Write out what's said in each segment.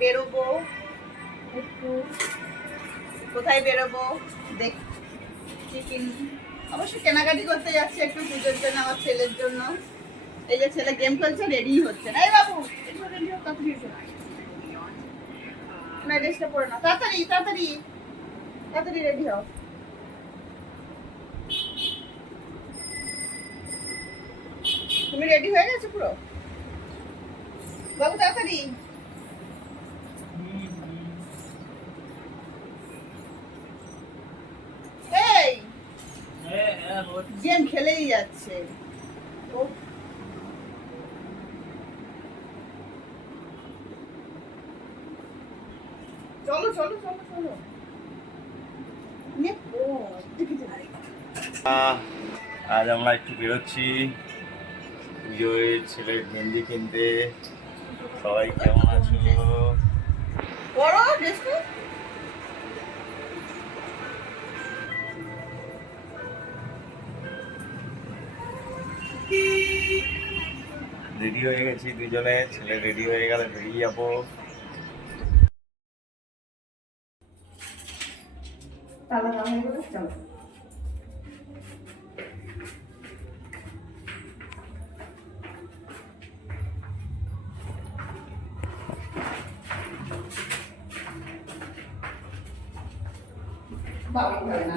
বেরোবো। একটু কোথায় বেরোবো? দেখ, টিফিন। অবশ্য কেনাকাটি করতে যাচ্ছে একটু পুজোর জন্য, আমার ছেলের জন্য। এই যে ছেলে গেম খেলছে রেডি হচ্ছে না। এই বাবু না তাড়াতাড়ি তাড়াতাড়ি তাড়াতাড়ি। রেডি হও। তুমি রেডি হয়ে গেছো পুরো? বাবু, তাড়াতাড়ি এই গেম খেলেই যাচ্ছে। ও। চলো চলো চলো চলো। আজ আমরা একটু বেরোচ্ছি। পুজোয় ছেলের গেঞ্জি কিনতে। সবাই কেমন আছো? বড় রেডি হয়ে গেছি দুজনে ছেলে রেডি হয়ে গেলে বেরিয়ে যাব তালা দেওয়া হয়ে গেলে চলো বাবা ঘরে না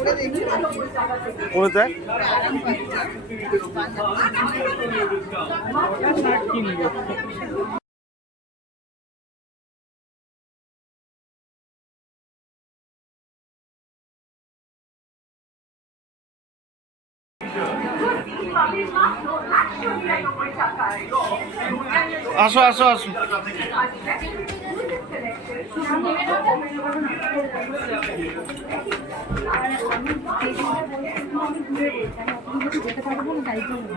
পরে পাচ্ছে। আসো আসো আসো যেতে পারব না তাই জন্য